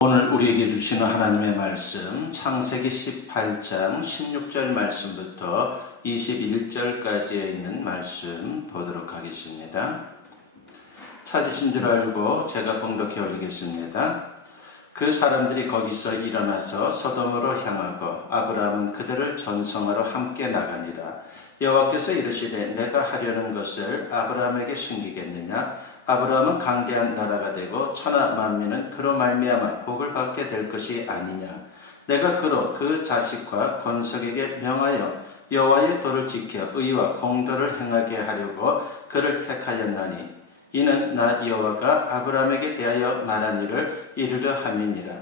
오늘 우리에게 주시는 하나님의 말씀 창세기 18장 16절 말씀부터 21절까지에 있는 말씀 보도록 하겠습니다. 찾으신 줄 알고 제가 봉독해 올리겠습니다. 그 사람들이 거기서 일어나서 소돔으로 향하고 아브라함은 그들을 전송하러 함께 나가니라. 여호와께서 이르시되 내가 하려는 것을 아브라함에게 숨기겠느냐? 아브라함은 강대한 나라가 되고 천하 만민은 그로 말미암아 복을 받게 될 것이 아니냐. 내가 그로 그 자식과 권속에게 명하여 여호와의 도를 지켜 의와 공도를 행하게 하려고 그를 택하였나니 이는 나 여호와가 아브라함에게 대하여 말한 일을 이루려 함이니라.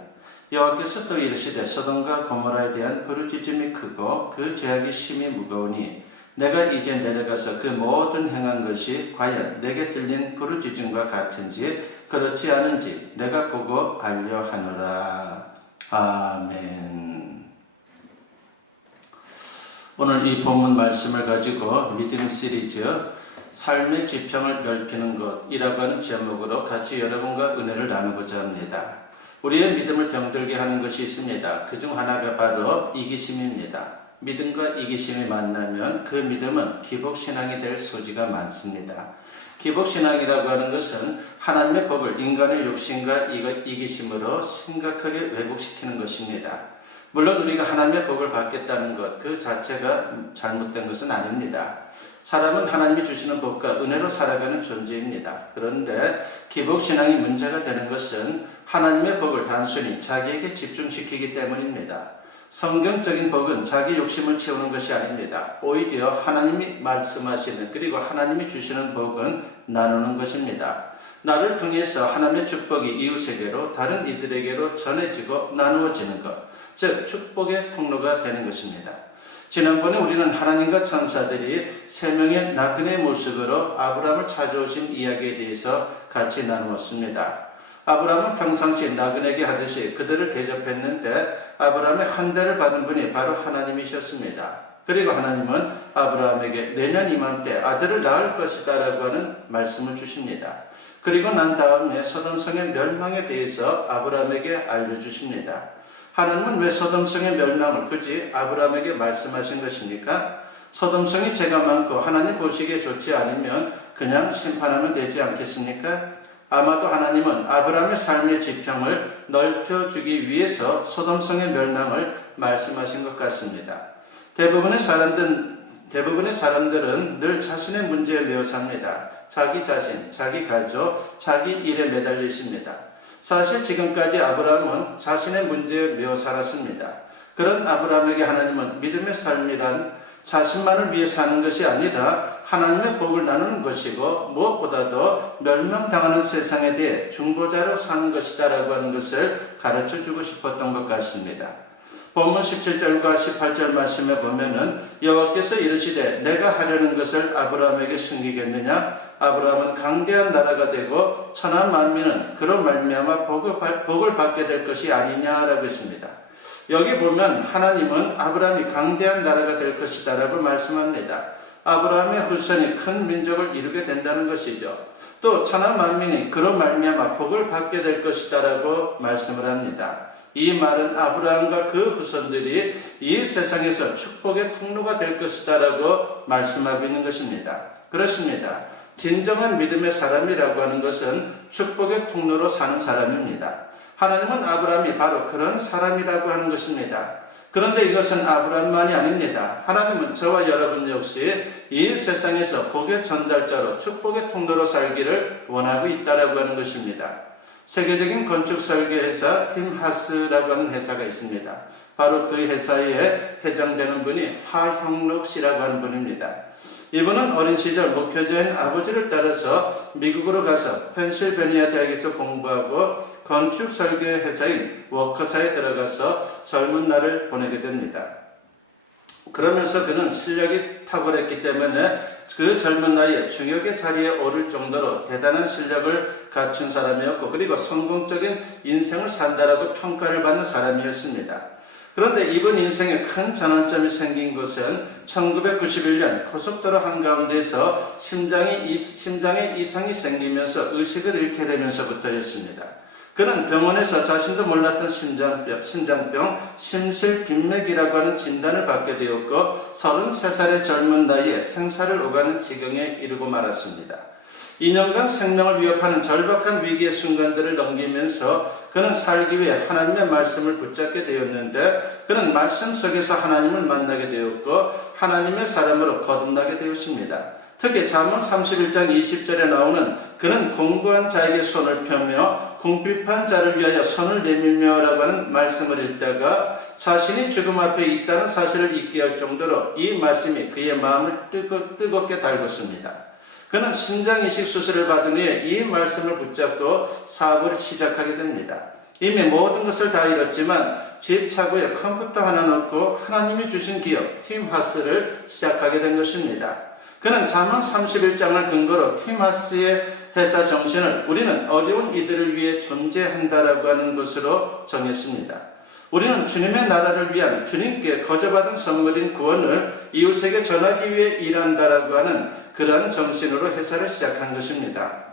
여호와께서 또 이르시되 소돔과 고모라에 대한 부르짖음이 크고 그 죄악이 심히 무거우니 내가 이제 내려가서 그 모든 행한 것이 과연 내게 들린 부르짖음과 같은지 그렇지 않은지 내가 보고 알려 하노라. 아멘. 오늘 이 본문 말씀을 가지고 믿음 시리즈 삶의 지평을 넓히는 것이라고 하는 제목으로 같이 여러분과 은혜를 나누고자 합니다. 우리의 믿음을 병들게 하는 것이 있습니다. 그중 하나가 바로 이기심입니다. 믿음과 이기심이 만나면 그 믿음은 기복신앙이 될 소지가 많습니다. 기복신앙이라고 하는 것은 하나님의 법을 인간의 욕심과 이기심으로 심각하게 왜곡시키는 것입니다. 물론 우리가 하나님의 법을 받겠다는 것 그 자체가 잘못된 것은 아닙니다. 사람은 하나님이 주시는 법과 은혜로 살아가는 존재입니다. 그런데 기복신앙이 문제가 되는 것은 하나님의 법을 단순히 자기에게 집중시키기 때문입니다. 성경적인 법은 자기 욕심을 채우는 것이 아닙니다. 오히려 하나님이 말씀하시는 그리고 하나님이 주시는 법은 나누는 것입니다. 나를 통해서 하나님의 축복이 이웃에게로 다른 이들에게로 전해지고 나누어지는 것, 즉 축복의 통로가 되는 것입니다. 지난번에 우리는 하나님과 천사들이 세 명의 나그네 모습으로 아브라함을 찾아오신 이야기에 대해서 같이 나누었습니다. 아브라함은 평상시 나그네에게 하듯이 그들을 대접했는데 아브라함의 환대를 받은 분이 바로 하나님이셨습니다. 그리고 하나님은 아브라함에게 내년 이맘때 아들을 낳을 것이다 라고 하는 말씀을 주십니다. 그리고 난 다음에 소돔성의 멸망에 대해서 아브라함에게 알려주십니다. 하나님은 왜 소돔성의 멸망을 굳이 아브라함에게 말씀하신 것입니까? 소돔성이 죄가 많고 하나님 보시기에 좋지 않으면 그냥 심판하면 되지 않겠습니까? 아마도 하나님은 아브라함의 삶의 지평을 넓혀주기 위해서 소돔성의 멸망을 말씀하신 것 같습니다. 대부분의 사람들은 늘 자신의 문제에 매여 삽니다. 자기 자신, 자기 가족, 자기 일에 매달려 있습니다. 사실 지금까지 아브라함은 자신의 문제에 매여 살았습니다. 그런 아브라함에게 하나님은 믿음의 삶이란 자신만을 위해 사는 것이 아니라 하나님의 복을 나누는 것이고 무엇보다도 멸망당하는 세상에 대해 중보자로 사는 것이다 라고 하는 것을 가르쳐주고 싶었던 것 같습니다. 본문 17절과 18절 말씀에 보면은 여호와께서 이르시되 내가 하려는 것을 아브라함에게 숨기겠느냐? 아브라함은 강대한 나라가 되고 천하 만민은 그로 말미암아 복을 받게 될 것이 아니냐라고 했습니다. 여기 보면 하나님은 아브라함이 강대한 나라가 될 것이다 라고 말씀합니다. 아브라함의 후손이 큰 민족을 이루게 된다는 것이죠. 또 천하 만민이 그로 말미암아 복을 받게 될 것이다 라고 말씀을 합니다. 이 말은 아브라함과 그 후손들이 이 세상에서 축복의 통로가 될 것이다 라고 말씀하고 있는 것입니다. 그렇습니다. 진정한 믿음의 사람이라고 하는 것은 축복의 통로로 사는 사람입니다. 하나님은 아브라함이 바로 그런 사람이라고 하는 것입니다. 그런데 이것은 아브라함만이 아닙니다. 하나님은 저와 여러분 역시 이 세상에서 복의 전달자로 축복의 통로로 살기를 원하고 있다라고 하는 것입니다. 세계적인 건축 설계 회사 팀 하스라고 하는 회사가 있습니다. 바로 그 회사에 회장되는 분이 하형록 씨라고 하는 분입니다. 이분은 어린 시절 목회자인 아버지를 따라서 미국으로 가서 펜실베니아 대학에서 공부하고 건축 설계 회사인 워커사에 들어가서 젊은 날을 보내게 됩니다. 그러면서 그는 실력이 탁월했기 때문에 그 젊은 나이에 중역의 자리에 오를 정도로 대단한 실력을 갖춘 사람이었고 그리고 성공적인 인생을 산다라고 평가를 받는 사람이었습니다. 그런데 이번 인생에 큰 전환점이 생긴 것은 1991년 고속도로 한가운데서 심장에 이상이 생기면서 의식을 잃게 되면서부터였습니다. 그는 병원에서 자신도 몰랐던 심장병, 심실빈맥이라고 하는 진단을 받게 되었고 33살의 젊은 나이에 생사를 오가는 지경에 이르고 말았습니다. 2년간 생명을 위협하는 절박한 위기의 순간들을 넘기면서 그는 살기 위해 하나님의 말씀을 붙잡게 되었는데 그는 말씀 속에서 하나님을 만나게 되었고 하나님의 사람으로 거듭나게 되었습니다. 특히 잠언 31장 20절에 나오는 그는 공고한 자에게 손을 펴며 궁핍한 자를 위하여 손을 내밀며 라고 하는 말씀을 읽다가 자신이 죽음 앞에 있다는 사실을 잊게 할 정도로 이 말씀이 그의 마음을 뜨겁게 달궜습니다. 그는 심장이식 수술을 받은 후에 이 말씀을 붙잡고 사업을 시작하게 됩니다. 이미 모든 것을 다 잃었지만 집 차고에 컴퓨터 하나 넣고 하나님이 주신 기업 팀하스를 시작하게 된 것입니다. 그는 잠언 31장을 근거로 팀하스의 회사 정신을 우리는 어려운 이들을 위해 존재한다라고 하는 것으로 정했습니다. 우리는 주님의 나라를 위한 주님께 거저받은 선물인 구원을 이웃에게 전하기 위해 일한다라고 하는 그러한 정신으로 회사를 시작한 것입니다.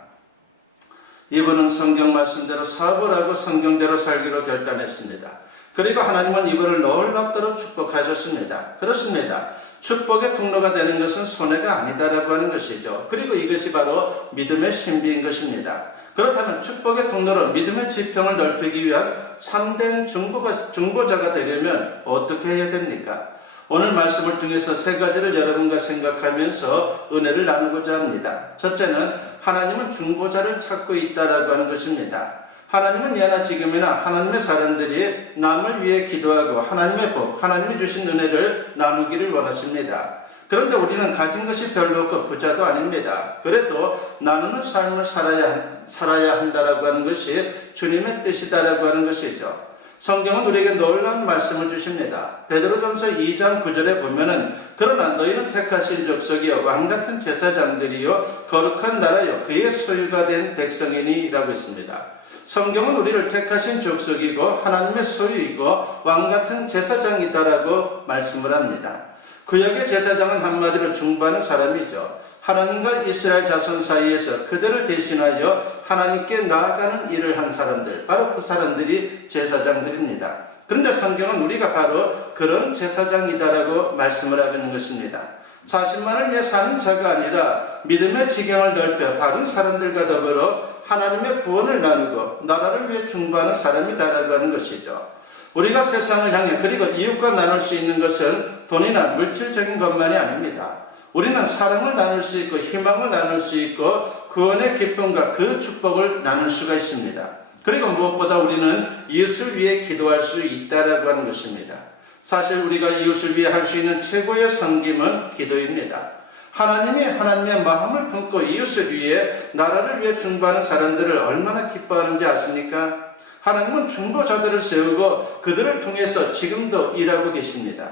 이분은 성경 말씀대로 사업을 하고 성경대로 살기로 결단했습니다. 그리고 하나님은 이분을 놀랍도록 축복하셨습니다. 그렇습니다. 축복의 통로가 되는 것은 손해가 아니다라고 하는 것이죠. 그리고 이것이 바로 믿음의 신비인 것입니다. 그렇다면 축복의 통로로 믿음의 지평을 넓히기 위한 참된 중보자가 되려면 어떻게 해야 됩니까? 오늘 말씀을 통해서 세 가지를 여러분과 생각하면서 은혜를 나누고자 합니다. 첫째는 하나님은 중보자를 찾고 있다라고 하는 것입니다. 하나님은 예나 지금이나 하나님의 사람들이 남을 위해 기도하고 하나님의 복, 하나님이 주신 은혜를 나누기를 원하십니다. 그런데 우리는 가진 것이 별로 없고 부자도 아닙니다. 그래도 나누는 삶을 살아야 한다라고 하는 것이 주님의 뜻이다라고 하는 것이죠. 성경은 우리에게 놀라운 말씀을 주십니다. 베드로전서 2장 9절에 보면은 그러나 너희는 택하신 족속이요 왕같은 제사장들이요 거룩한 나라요 그의 소유가 된 백성이니라고 했습니다. 성경은 우리를 택하신 족속이고 하나님의 소유이고 왕같은 제사장이다라고 말씀을 합니다. 구약의 제사장은 한마디로 중보하는 사람이죠. 하나님과 이스라엘 자손 사이에서 그들을 대신하여 하나님께 나아가는 일을 한 사람들, 바로 그 사람들이 제사장들입니다. 그런데 성경은 우리가 바로 그런 제사장이다라고 말씀을 하고 있는 것입니다. 자신만을 위해 사는 자가 아니라 믿음의 지경을 넓혀 다른 사람들과 더불어 하나님의 구원을 나누고 나라를 위해 중보하는 사람이다라고 하는 것이죠. 우리가 세상을 향해 그리고 이웃과 나눌 수 있는 것은 돈이나 물질적인 것만이 아닙니다. 우리는 사랑을 나눌 수 있고 희망을 나눌 수 있고 구원의 기쁨과 그 축복을 나눌 수가 있습니다. 그리고 무엇보다 우리는 이웃을 위해 기도할 수 있다라고 하는 것입니다. 사실 우리가 이웃을 위해 할 수 있는 최고의 섬김은 기도입니다. 하나님이 하나님의 마음을 품고 이웃을 위해 나라를 위해 중보하는 사람들을 얼마나 기뻐하는지 아십니까? 하나님은 중보자들을 세우고 그들을 통해서 지금도 일하고 계십니다.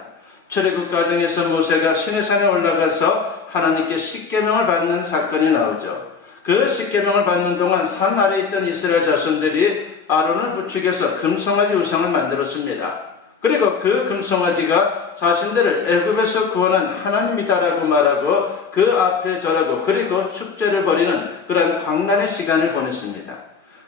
출애굽 과정에서 모세가 시내산에 올라가서 하나님께 십계명을 받는 사건이 나오죠. 그 십계명을 받는 동안 산 아래에 있던 이스라엘 자손들이 아론을 부축해서 금송아지 우상을 만들었습니다. 그리고 그 금송아지가 자신들을 애굽에서 구원한 하나님이다라고 말하고 그 앞에 절하고 그리고 축제를 벌이는 그런 광란의 시간을 보냈습니다.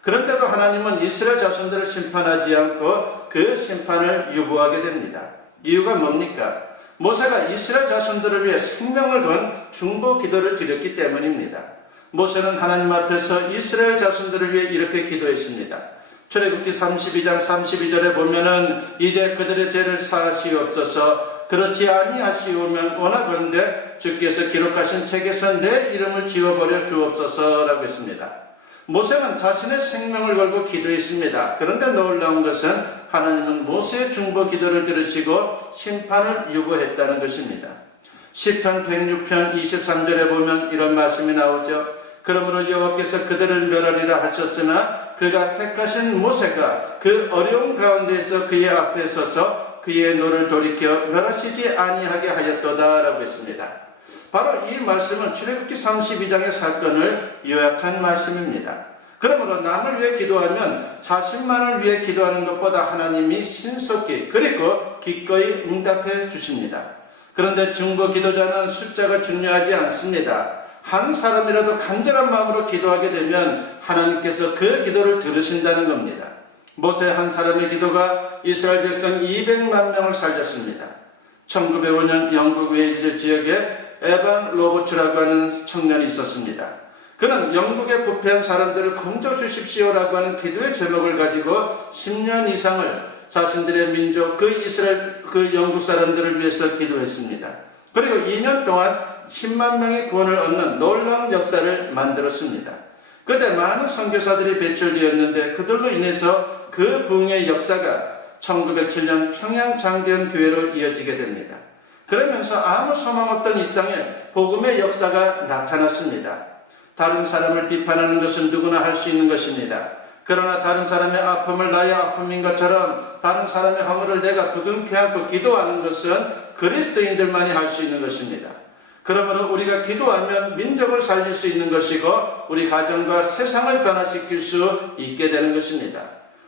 그런데도 하나님은 이스라엘 자손들을 심판하지 않고 그 심판을 유보하게 됩니다. 이유가 뭡니까? 모세가 이스라엘 자손들을 위해 생명을 건 중보 기도를 드렸기 때문입니다. 모세는 하나님 앞에서 이스라엘 자손들을 위해 이렇게 기도했습니다. 출애굽기 32장 32절에 보면은 이제 그들의 죄를 사하시옵소서. 그렇지 아니하시오면 원하건대 주께서 기록하신 책에서 내 이름을 지워버려 주옵소서라고 했습니다. 모세는 자신의 생명을 걸고 기도했습니다. 그런데 놀라운 것은 하나님은 모세의 중보 기도를 들으시고 심판을 유보했다는 것입니다. 시편 106편 23절에 보면 이런 말씀이 나오죠. 그러므로 여호와께서 그들을 멸하리라 하셨으나 그가 택하신 모세가 그 어려운 가운데에서 그의 앞에 서서 그의 노를 돌이켜 멸하시지 아니하게 하였도다라고 했습니다. 바로 이 말씀은 출애굽기 32장의 사건을 요약한 말씀입니다. 그러므로 남을 위해 기도하면 자신만을 위해 기도하는 것보다 하나님이 신속히 그리고 기꺼이 응답해 주십니다. 그런데 중보 기도자는 숫자가 중요하지 않습니다. 한 사람이라도 간절한 마음으로 기도하게 되면 하나님께서 그 기도를 들으신다는 겁니다. 모세 한 사람의 기도가 이스라엘 백성 200만 명을 살렸습니다. 1905년 영국 웨일즈 지역에 에반 로버츠라고 하는 청년이 있었습니다. 그는 영국에 부패한 사람들을 건져 주십시오라고 하는 기도의 제목을 가지고 10년 이상을 자신들의 민족, 이스라엘, 영국 사람들을 위해서 기도했습니다. 그리고 2년 동안 10만 명의 구원을 얻는 놀라운 역사를 만들었습니다. 그때 많은 선교사들이 배출되었는데 그들로 인해서 그 부흥의 역사가 1907년 평양 장대현 교회로 이어지게 됩니다. 그러면서 아무 소망 없던 이 땅에 복음의 역사가 나타났습니다. 다른 사람을 비판하는 것은 누구나 할 수 있는 것입니다. 그러나 다른 사람의 아픔을 나의 아픔인 것처럼 다른 사람의 허물을 내가 부둥켜 안고 기도하는 것은 그리스도인들만이 할 수 있는 것입니다. 그러므로 우리가 기도하면 민족을 살릴 수 있는 것이고 우리 가정과 세상을 변화시킬 수 있게 되는 것입니다.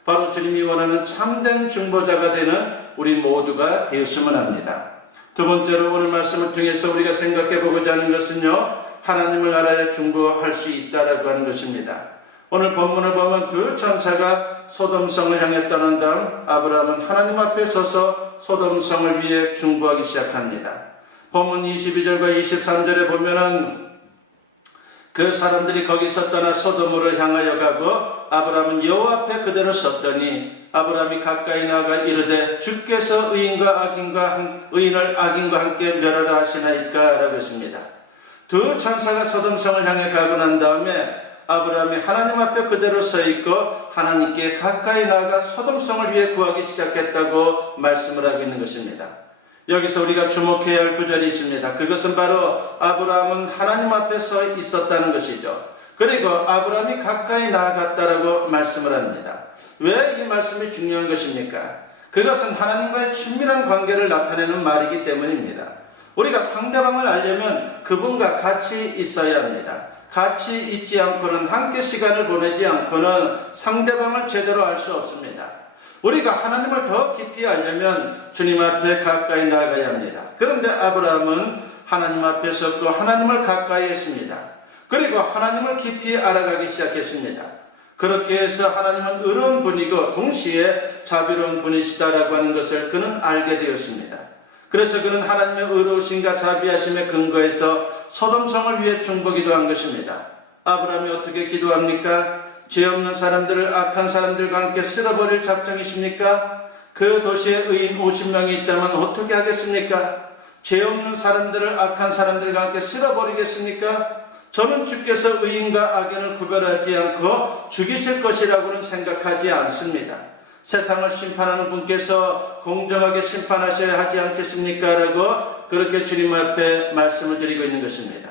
바로 주님이 원하는 참된 중보자가 되는 우리 모두가 되었으면 합니다. 두 번째로 오늘 말씀을 통해서 우리가 생각해 보고자 하는 것은요, 하나님을 알아야 중보할 수 있다라고 하는 것입니다. 오늘 본문을 보면 두 천사가 소돔성을 향해 떠난 다음 아브라함은 하나님 앞에 서서 소돔성을 위해 중보하기 시작합니다. 본문 22절과 23절에 보면은 그 사람들이 거기서 떠나 소돔으로 향하여 가고 아브라함은 여호와 앞에 그대로 섰더니 아브라함이 가까이 나아가 이르되 주께서 의인을 악인과 함께 멸하라 하시나이까 라고 했습니다. 두 천사가 소돔성을 향해 가고 난 다음에 아브라함이 하나님 앞에 그대로 서 있고 하나님께 가까이 나아가 소돔성을 위해 구하기 시작했다고 말씀을 하고 있는 것입니다. 여기서 우리가 주목해야 할 구절이 있습니다. 그것은 바로 아브라함은 하나님 앞에 서 있었다는 것이죠. 그리고 아브라함이 가까이 나아갔다라고 말씀을 합니다. 왜 이 말씀이 중요한 것입니까? 그것은 하나님과의 친밀한 관계를 나타내는 말이기 때문입니다. 우리가 상대방을 알려면 그분과 같이 있어야 합니다. 같이 있지 않고는 함께 시간을 보내지 않고는 상대방을 제대로 알 수 없습니다. 우리가 하나님을 더 깊이 알려면 주님 앞에 가까이 나가야 합니다. 그런데 아브라함은 하나님 앞에 섰고 하나님을 가까이 했습니다. 그리고 하나님을 깊이 알아가기 시작했습니다. 그렇게 해서 하나님은 의로운 분이고 동시에 자비로운 분이시다라고 하는 것을 그는 알게 되었습니다. 그래서 그는 하나님의 의로우심과 자비하심에 근거해서 소돔성을 위해 중보기도한 것입니다. 아브라함이 어떻게 기도합니까? 죄 없는 사람들을 악한 사람들과 함께 쓸어버릴 작정이십니까? 그 도시에 의인 50명이 있다면 어떻게 하겠습니까? 죄 없는 사람들을 악한 사람들과 함께 쓸어버리겠습니까? 저는 주께서 의인과 악인을 구별하지 않고 죽이실 것이라고는 생각하지 않습니다. 세상을 심판하는 분께서 공정하게 심판하셔야 하지 않겠습니까? 라고 그렇게 주님 앞에 말씀을 드리고 있는 것입니다.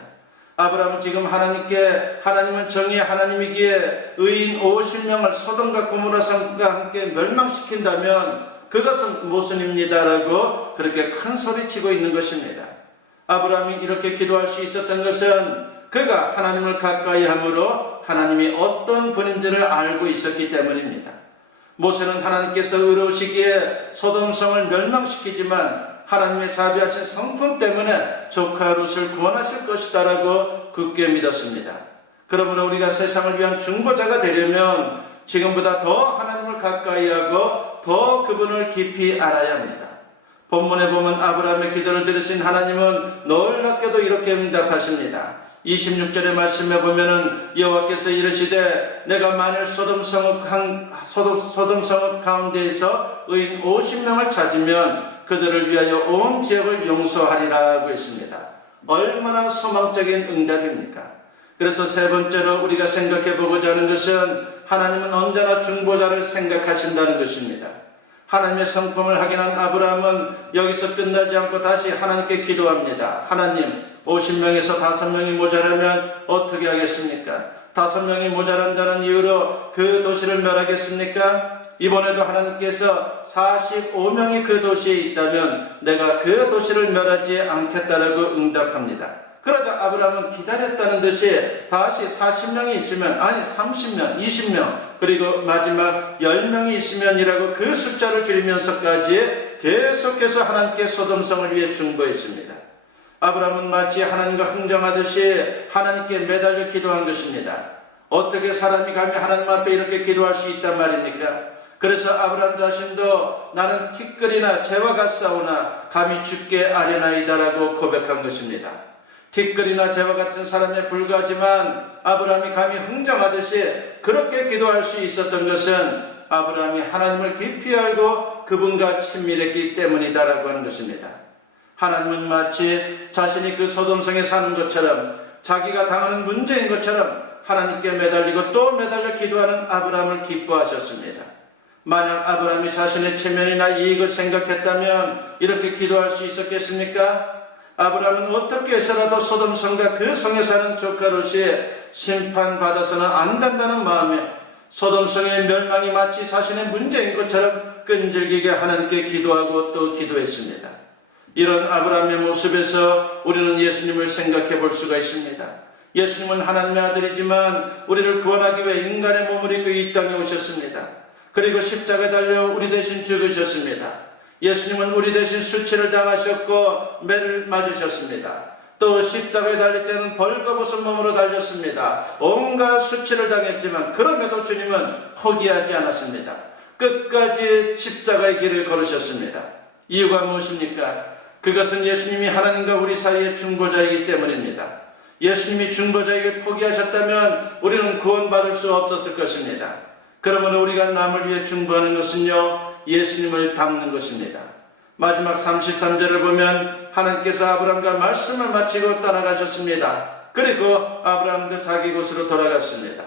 아브라함은 지금 하나님은 정의의 하나님이기에 의인 50명을 소돔과 고모라성과 함께 멸망시킨다면 그것은 모순입니다라고 그렇게 큰 소리치고 있는 것입니다. 아브라함이 이렇게 기도할 수 있었던 것은 그가 하나님을 가까이 함으로 하나님이 어떤 분인지를 알고 있었기 때문입니다. 모세는 하나님께서 의로우시기에 소돔성을 멸망시키지만 하나님의 자비하신 성품 때문에 조카 롯을 구원하실 것이다라고 굳게 믿었습니다. 그러므로 우리가 세상을 위한 중보자가 되려면 지금보다 더 하나님을 가까이 하고 더 그분을 깊이 알아야 합니다. 본문에 보면 아브라함의 기도를 들으신 하나님은 놀랍게도 이렇게 응답하십니다. 26절의 말씀에 보면은 여호와께서 이르시되 내가 만일 소돔 성읍 가운데에서 의인 50명을 찾으면 그들을 위하여 온 지역을 용서하리라고 했습니다. 얼마나 소망적인 응답입니까? 그래서 세 번째로 우리가 생각해 보고자 하는 것은 하나님은 언제나 중보자를 생각하신다는 것입니다. 하나님의 성품을 확인한 아브라함은 여기서 끝나지 않고 다시 하나님께 기도합니다. 하나님, 50명에서 5명이 모자라면 어떻게 하겠습니까? 5명이 모자란다는 이유로 그 도시를 멸하겠습니까? 이번에도 하나님께서 45명이 그 도시에 있다면 내가 그 도시를 멸하지 않겠다라고 응답합니다. 그러자 아브라함은 기다렸다는 듯이 다시 40명이 있으면, 아니 30명, 20명, 그리고 마지막 10명이 있으면이라고 그 숫자를 줄이면서까지 계속해서 하나님께 소돔성을 위해 중보했습니다. 아브라함은 마치 하나님과 흥정하듯이 하나님께 매달려 기도한 것입니다. 어떻게 사람이 감히 하나님 앞에 이렇게 기도할 수 있단 말입니까? 그래서 아브라함 자신도 나는 티끌이나 재와 같사오나 감히 죽게 아뢰나이다라고 고백한 것입니다. 티끌이나 재와 같은 사람에 불과하지만 아브라함이 감히 흥정하듯이 그렇게 기도할 수 있었던 것은 아브라함이 하나님을 깊이 알고 그분과 친밀했기 때문이다라고 하는 것입니다. 하나님은 마치 자신이 그 소돔성에 사는 것처럼 자기가 당하는 문제인 것처럼 하나님께 매달리고 또 매달려 기도하는 아브라함을 기뻐하셨습니다. 만약 아브라함이 자신의 체면이나 이익을 생각했다면 이렇게 기도할 수 있었겠습니까? 아브라함은 어떻게 해서라도 소돔성과 그 성에 사는 조카 롯이 심판받아서는 안 된다는 마음에 소돔성의 멸망이 마치 자신의 문제인 것처럼 끈질기게 하나님께 기도하고 또 기도했습니다. 이런 아브라함의 모습에서 우리는 예수님을 생각해 볼 수가 있습니다. 예수님은 하나님의 아들이지만 우리를 구원하기 위해 인간의 몸을 입고 이 땅에 오셨습니다. 그리고 십자가에 달려 우리 대신 죽으셨습니다. 예수님은 우리 대신 수치를 당하셨고 매를 맞으셨습니다. 또 십자가에 달릴 때는 벌거벗은 몸으로 달렸습니다. 온갖 수치를 당했지만 그럼에도 주님은 포기하지 않았습니다. 끝까지 십자가의 길을 걸으셨습니다. 이유가 무엇입니까? 그것은 예수님이 하나님과 우리 사이의 중보자이기 때문입니다. 예수님이 중보자에게 포기하셨다면 우리는 구원받을 수 없었을 것입니다. 그러므로 우리가 남을 위해 중보하는 것은요, 예수님을 닮는 것입니다. 마지막 33절을 보면 하나님께서 아브라함과 말씀을 마치고 떠나가셨습니다. 그리고 아브라함도 자기 곳으로 돌아갔습니다.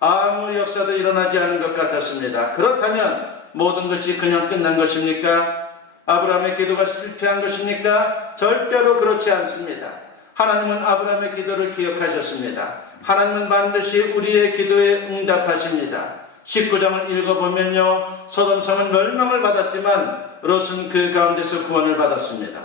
아무 역사도 일어나지 않은 것 같았습니다. 그렇다면 모든 것이 그냥 끝난 것입니까? 아브라함의 기도가 실패한 것입니까? 절대로 그렇지 않습니다. 하나님은 아브라함의 기도를 기억하셨습니다. 하나님은 반드시 우리의 기도에 응답하십니다. 19장을 읽어보면요, 소돔성은 멸망을 받았지만 롯은 그 가운데서 구원을 받았습니다.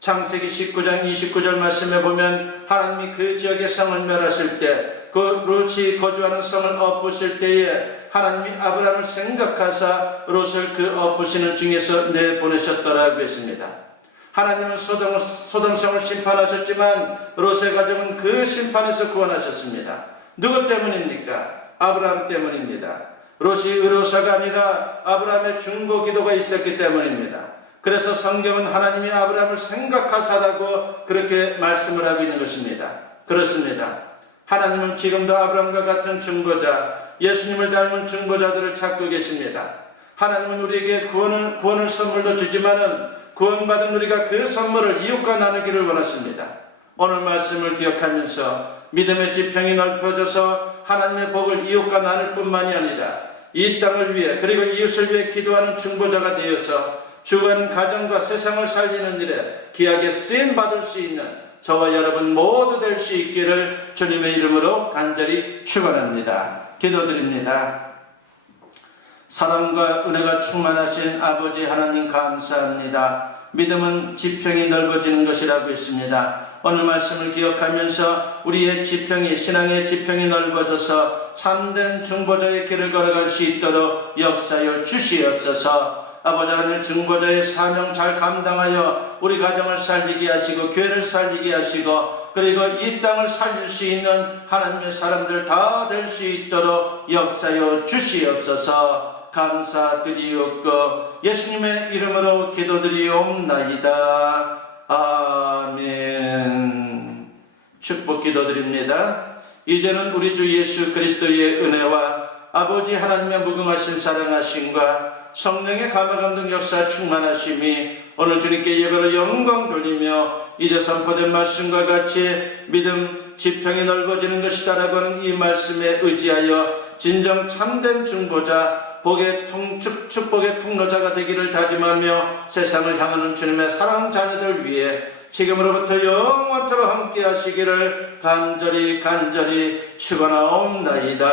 창세기 19장 29절 말씀에 보면 하나님이 그 지역의 성을 멸하실 때, 그 롯이 거주하는 성을 엎으실 때에 하나님이 아브라함을 생각하사 롯을 그 엎으시는 중에서 내보내셨더라고 했습니다. 하나님은 소돔성을 심판하셨지만 롯의 가정은 그 심판에서 구원하셨습니다. 누구 때문입니까? 아브라함 때문입니다. 롯이 의로사가 아니라 아브라함의 중보 기도가 있었기 때문입니다. 그래서 성경은 하나님이 아브라함을 생각하사다고 그렇게 말씀을 하고 있는 것입니다. 그렇습니다. 하나님은 지금도 아브라함과 같은 중보자, 예수님을 닮은 중보자들을 찾고 계십니다. 하나님은 우리에게 구원을 선물로 주지만은 구원받은 우리가 그 선물을 이웃과 나누기를 원하십니다. 오늘 말씀을 기억하면서 믿음의 지평이 넓어져서 하나님의 복을 이웃과 나눌 뿐만이 아니라 이 땅을 위해 그리고 이웃을 위해 기도하는 중보자가 되어서 죽어가는 가정과 세상을 살리는 일에 귀하게 쓰임 받을 수 있는 저와 여러분 모두 될 수 있기를 주님의 이름으로 간절히 축원합니다. 기도드립니다. 사랑과 은혜가 충만하신 아버지 하나님 감사합니다. 믿음은 지평이 넓어지는 것이라고 했습니다. 오늘 말씀을 기억하면서 우리의 지평이, 신앙의 지평이 넓어져서 참된 중보자의 길을 걸어갈 수 있도록 역사여 주시옵소서. 아버지 하나님, 중보자의 사명 잘 감당하여 우리 가정을 살리게 하시고 교회를 살리게 하시고 그리고 이 땅을 살릴 수 있는 하나님의 사람들 다 될 수 있도록 역사여 주시옵소서. 감사드리옵고 예수님의 이름으로 기도드리옵나이다. 아멘. 축복 기도드립니다. 이제는 우리 주 예수 그리스도의 은혜와 아버지 하나님의 무궁하신 사랑하심과 성령의 감화감동 역사 충만하심이 오늘 주님께 예배로 영광 돌리며 이제 선포된 말씀과 같이 믿음 지평이 넓어지는 것이다라고 하는 이 말씀에 의지하여 진정 참된 중보자, 축복의 통로자가 되기를 다짐하며 세상을 향하는 주님의 사랑 자녀들 위해 지금으로부터 영원토록 함께 하시기를 간절히 축원하옵나이다.